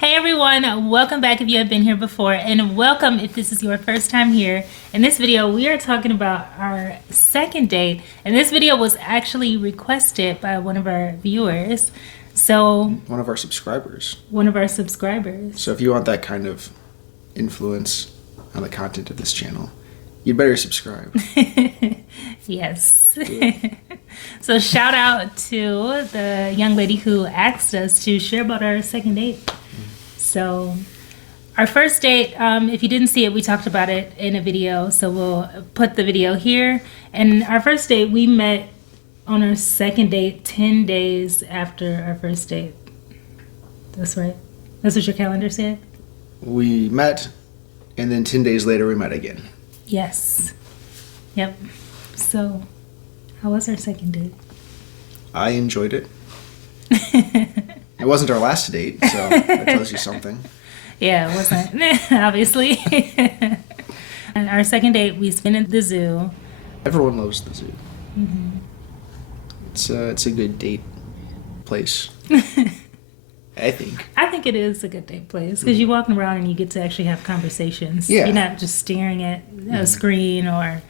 Hey everyone, welcome back if you have been here before, and welcome if this is your first time here. In this video, we are talking about our second date, and this video was actually requested by one of our viewers. So, One of our subscribers. one of our subscribers. So if you want that kind of influence on the content of this channel, you'd better subscribe. Yes. So shout out to the young lady who asked us to share about our second date. So our first date, if you didn't see it, we talked about it in a video. So we'll put the video here. And our first date, we met on our second date 10 days after our first date. That's right. That's what your calendar said? We met, and then 10 days later we met again. Yes. Yep. So how was our second date? I enjoyed it. It wasn't our last date, so that tells you something. Yeah, it wasn't, obviously. And our second date, we spent at the zoo. Everyone loves the zoo. Mm-hmm. It's a good date place, I think. I think it is a good date place because you're walking around and you get to actually have conversations. Yeah. You're not just staring at a screen, or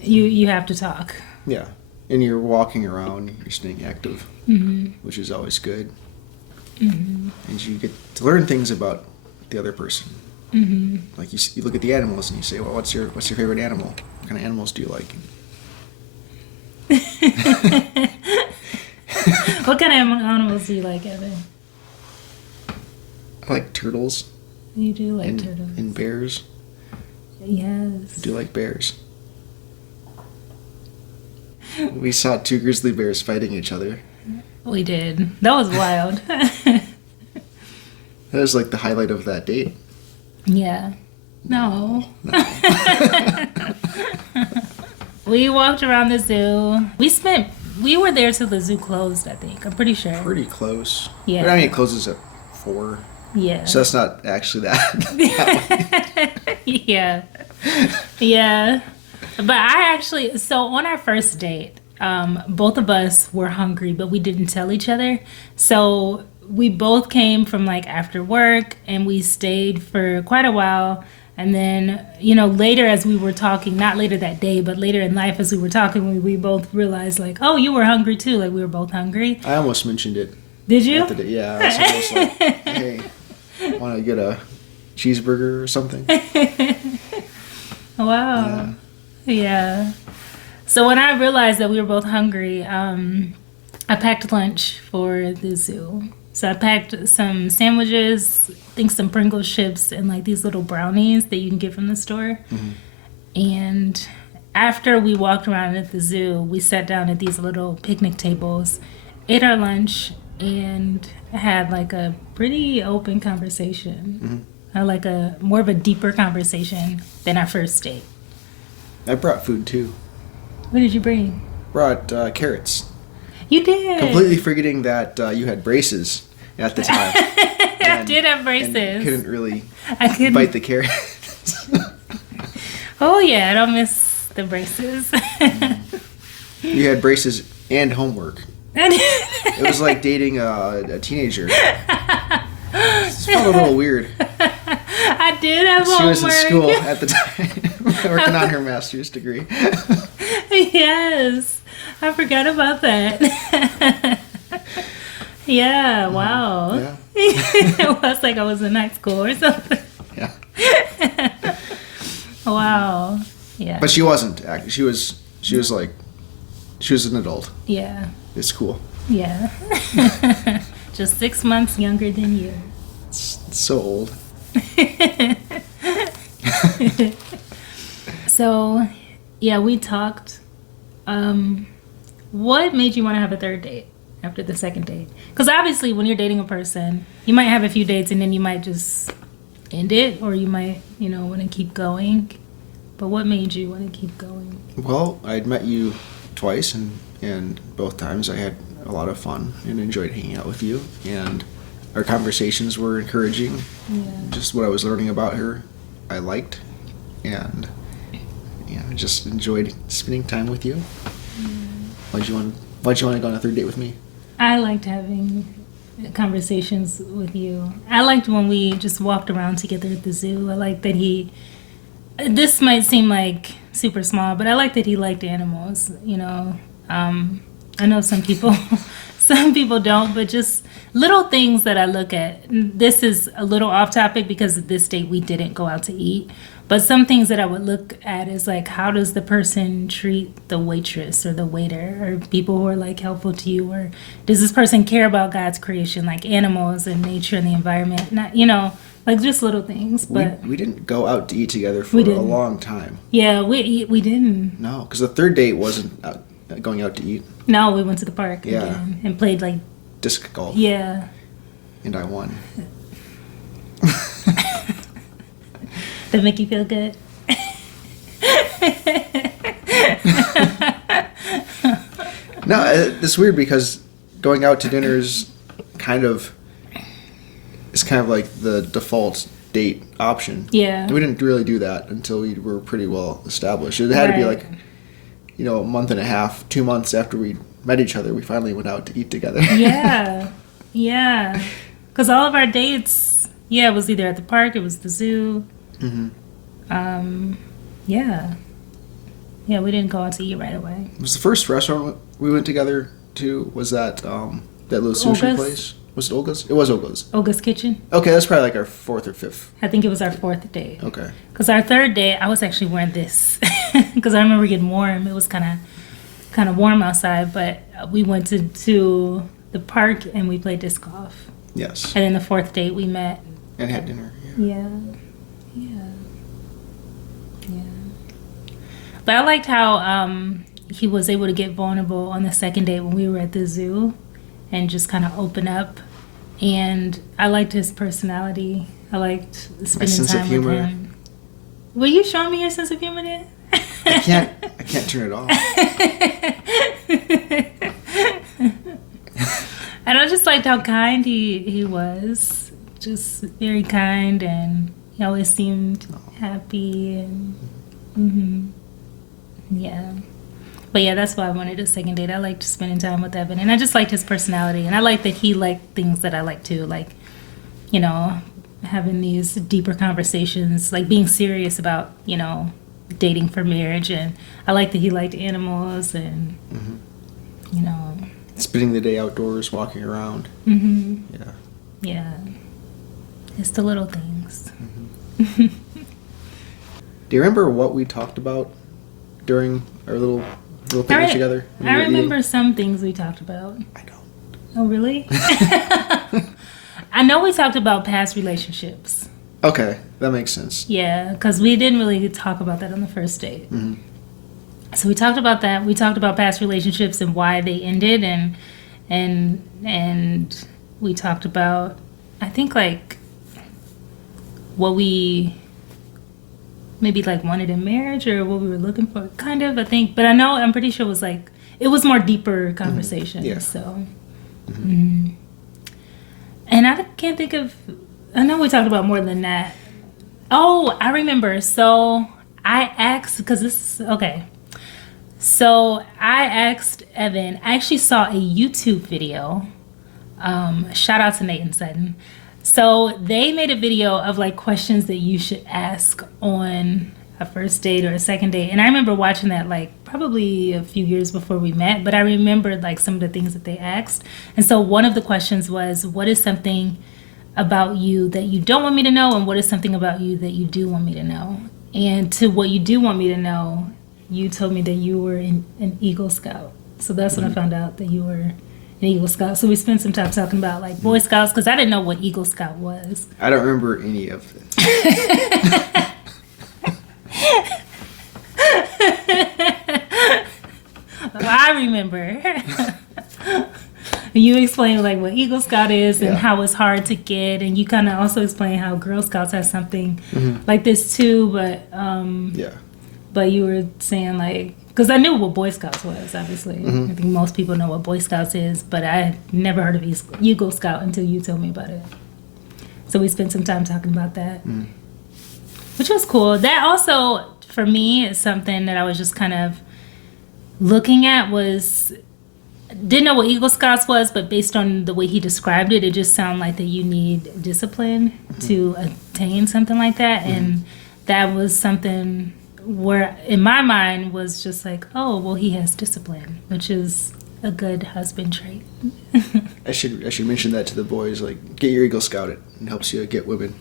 you have to talk. Yeah. And you're walking around, you're staying active, which is always good. And you get to learn things about the other person. Like you look at the animals and you say, well, what's your favorite animal? What kind of animals do you like? What kind of animals do you like, Evan? I like turtles You do like and, turtles. and bears. Yes. I do like bears. We saw two grizzly bears fighting each other. We did. That was wild. That was like the highlight of that date. Yeah. No. We walked around the zoo. We were there till the zoo closed, I think. I'm pretty sure. Pretty close. Yeah. But I mean, it closes at 4. Yeah. So that's not actually that. Yeah. Yeah. But so on our first date, both of us were hungry, but we didn't tell each other. So we both came from like after work and we stayed for quite a while. And then, later as we were talking, not later that day, but later in life as we were talking, we both realized like, oh, you were hungry too. Like we were both hungry. I almost mentioned it. Did you? At the date. Yeah. I was almost like, hey, want to get a cheeseburger or something? Wow. Yeah. So when I realized that we were both hungry, I packed lunch for the zoo. So I packed some sandwiches, I think some Pringles chips, and like these little brownies that you can get from the store. And after we walked around at the zoo, we sat down at these little picnic tables, ate our lunch, and had like a pretty open conversation. Like more of a deeper conversation than our first date. I brought food too. What did you bring? Brought carrots. You did. Completely forgetting that you had braces at the time. I did have braces. And couldn't really I couldn't. bite the carrots. Oh yeah, I don't miss the braces. You had braces and homework. It was like dating a teenager. It felt a little weird. I did have homework. She was in school at the time, working on her master's degree. Yes, I forgot about that. Yeah, wow. Yeah. It was like I was in high school or something. Yeah. Wow. Yeah. But she wasn't. She was like, she was an adult. Yeah. It's cool. Yeah. Just 6 months younger than you. It's so old. So, yeah, we talked. What made you want to have a third date after the second date? Because obviously, when you're dating a person, you might have a few dates and then you might just end it, or you might, want to keep going. But what made you want to keep going? Well, I'd met you twice, and both times I had a lot of fun and enjoyed hanging out with you. And our conversations were encouraging. Yeah. Just what I was learning about her, I liked. And I just enjoyed spending time with you. Why'd you want to go on a third date with me? I liked having conversations with you. I liked when we just walked around together at the zoo. I like that he. This might seem like super small, but I like that he liked animals. You know, I know some people, some people don't, but just little things that I look at. This is a little off topic because at this date we didn't go out to eat. But some things that I would look at is like, how does the person treat the waitress or the waiter or people who are like helpful to you? Or does this person care about God's creation, like animals and nature and the environment? Not, you know, like just little things. But we didn't go out to eat together for a long time. Yeah, we didn't. No, because the third date wasn't going out to eat. No, we went to the park again and played like disc golf. Yeah. And I won. That make you feel good? No, it's weird because going out to dinner is kind of like the default date option. Yeah. We didn't really do that until we were pretty well established. It had to be like, you know, a month and a half, 2 months after we met each other, we finally went out to eat together. Yeah. Yeah. Because all of our dates, it was either at the park, it was the zoo. Mm-hmm. Yeah. Yeah, we didn't go out to eat right away. Was the first restaurant we went together to, was that little sushi Olga's? place? Was it Olga's? It was Olga's. Olga's Kitchen. Okay, that's probably like our fourth or fifth. I think it was our fourth date. Okay. Because our third date, I was actually wearing this. Because I remember getting warm. It was kind of warm outside, but we went to the park and we played disc golf. Yes. And then the fourth date we met. And had dinner. Yeah. But I liked how he was able to get vulnerable on the second date when we were at the zoo and just kind of open up. And I liked his personality. I liked spending time with him. Were you showing me your sense of humor then? I can't turn it off. And I just liked how kind he was. Just very kind, and he always seemed happy and yeah. But yeah, that's why I wanted a second date. I liked spending time with Evan, and I just liked his personality, and I liked that he liked things that I like too, like, you know, having these deeper conversations, like being serious about, you know, dating for marriage. And I liked that he liked animals and you know, spending the day outdoors, walking around. Yeah, it's the little things. Do you remember what we talked about during our little picnic together? I remember some things we talked about. I don't. Oh, really? I know we talked about past relationships. Okay, that makes sense. Yeah, because we didn't really talk about that on the first date. Mm-hmm. So we talked about that. We talked about past relationships and why they ended, and we talked about, I think, like what we maybe like wanted in marriage or what we were looking for, kind of, I think. But I'm pretty sure it was like, it was more deeper conversation. Yeah. So, and I can't think of, I know we talked about more than that. Oh, I remember. So I asked, because this is, okay. So I asked Evan, I actually saw a YouTube video. Shout out to Nathan Sutton. So they made a video of like questions that you should ask on a first date or a second date. And I remember watching that like probably a few years before we met, but I remembered like some of the things that they asked. And so one of the questions was, what is something about you that you don't want me to know? And what is something about you that you do want me to know? And to what you do want me to know, you told me that you were an Eagle Scout. So that's when I found out that you were an Eagle Scout. So we spent some time talking about like Boy Scouts, because I didn't know what Eagle Scout was. I don't remember any of it. I remember. You explained like what Eagle Scout is and how it's hard to get, and you kind of also explained how Girl Scouts has something like this too, but you were saying like, because I knew what Boy Scouts was, obviously. I think most people know what Boy Scouts is, but I had never heard of Eagle Scout until you told me about it. So we spent some time talking about that, which was cool. That also, for me, is something that I was just kind of looking at, was didn't know what Eagle Scouts was, but based on the way he described it, it just sounded like that you need discipline to attain something like that. And that was something where, in my mind, was just like, oh, well, he has discipline, which is a good husband trait. I should mention that to the boys. Like, get your Eagle Scout. It helps you get women.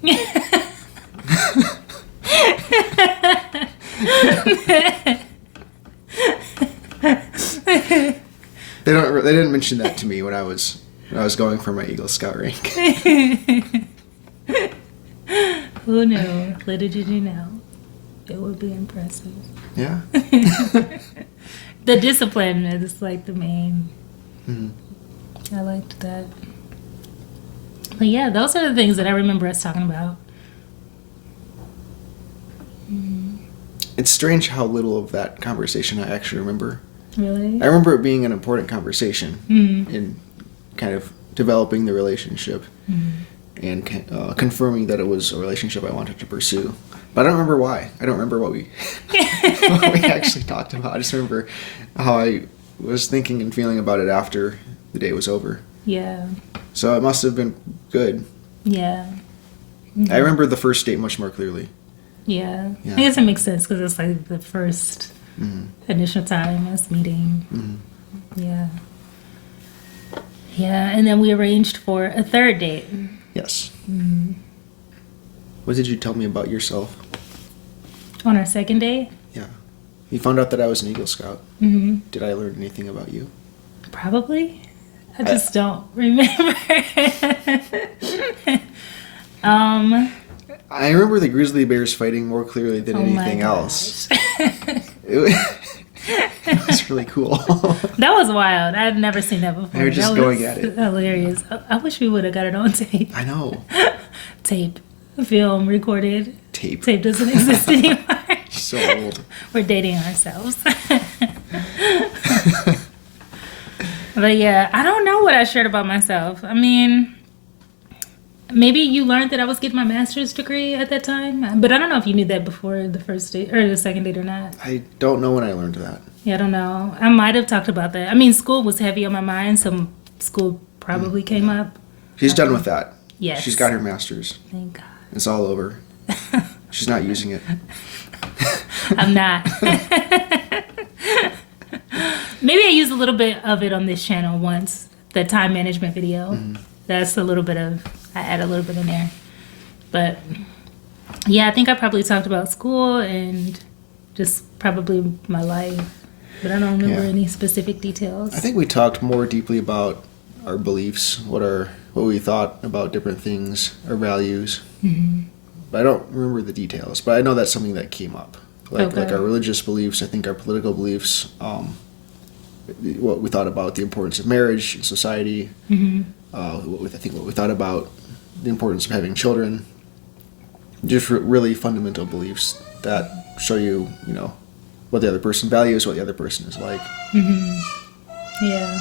They didn't mention that to me when I was going for my Eagle Scout rank. Who knew? Little did you know. It would be impressive. Yeah. The discipline is like the main. Mm-hmm. I liked that. But yeah, those are the things that I remember us talking about. It's strange how little of that conversation I actually remember. Really? I remember it being an important conversation in kind of developing the relationship and confirming that it was a relationship I wanted to pursue. But I don't remember why. I don't remember what we what we actually talked about. I just remember how I was thinking and feeling about it after the day was over. Yeah. So it must have been good. Yeah. I remember the first date much more clearly. Yeah. Yeah. I guess it makes sense because it's like the first initial time us meeting. Yeah. Yeah, and then we arranged for a third date. Yes. What did you tell me about yourself? On our second date? Yeah. You found out that I was an Eagle Scout. Mm-hmm. Did I learn anything about you? Probably. I just don't remember. I remember the grizzly bears fighting more clearly than anything else. It was really cool. That was wild. I'd never seen that before. They were just that going at it. Hilarious. I wish we would have got it on tape. I know. Tape. Film recorded. Tape. Tape doesn't exist anymore. So old. We're dating ourselves. But yeah, I don't know what I shared about myself. I mean, maybe you learned that I was getting my master's degree at that time, but I don't know if you knew that before the first date or the second date or not. I don't know when I learned that. Yeah, I don't know. I might have talked about that. I mean, school was heavy on my mind, so school probably came up. She's done with that. Yes. She's got her master's. Thank God. It's all over. She's not using it. I'm not. Maybe I used a little bit of it on this channel once, the time management video. That's a little bit of, I add a little bit in there. But yeah, I think I probably talked about school and just probably my life. But I don't remember any specific details. I think we talked more deeply about our beliefs, what we thought about different things, our values. But I don't remember the details. But I know that's something that came up. Like our religious beliefs, I think our political beliefs, what we thought about the importance of marriage in society, what we thought about the importance of having children, just really fundamental beliefs that show you, what the other person values, what the other person is like. Yeah.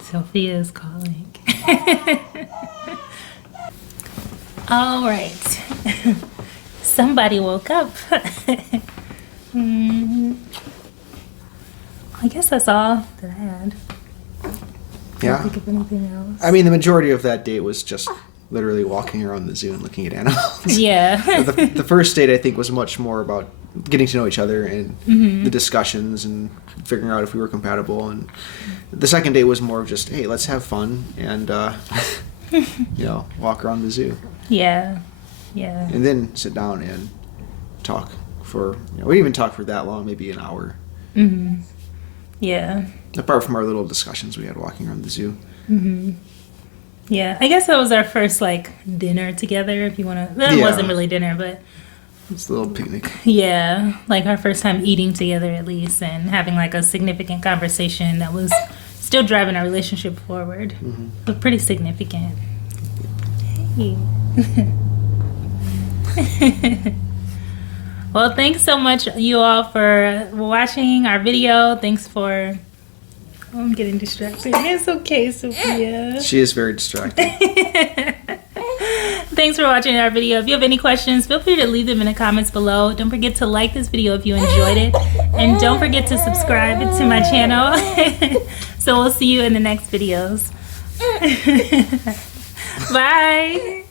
Sophia is calling. All right. Somebody woke up. I guess that's all that I had. Yeah. Can't think of anything else. I mean, the majority of that date was just literally walking around the zoo and looking at animals. Yeah. the first date, I think, was much more about getting to know each other and the discussions and figuring out if we were compatible. And the second date was more of just, hey, let's have fun and, walk around the zoo. Yeah. Yeah. And then sit down and talk for, we didn't even talk for that long, maybe an hour. Yeah. Apart from our little discussions we had walking around the zoo. Yeah. I guess that was our first, dinner together, if you want to. That wasn't really dinner, but. It's a little picnic. Yeah. Our first time eating together, at least, and having, a significant conversation that was still driving our relationship forward. But pretty significant. Hey. Well, thanks so much, you all, for watching our video. Thanks for... Oh, I'm getting distracted. It's okay, Sophia. She is very distracted. Thanks for watching our video. If you have any questions, feel free to leave them in the comments below. Don't forget to like this video if you enjoyed it. And don't forget to subscribe to my channel. So we'll see you in the next videos. Bye.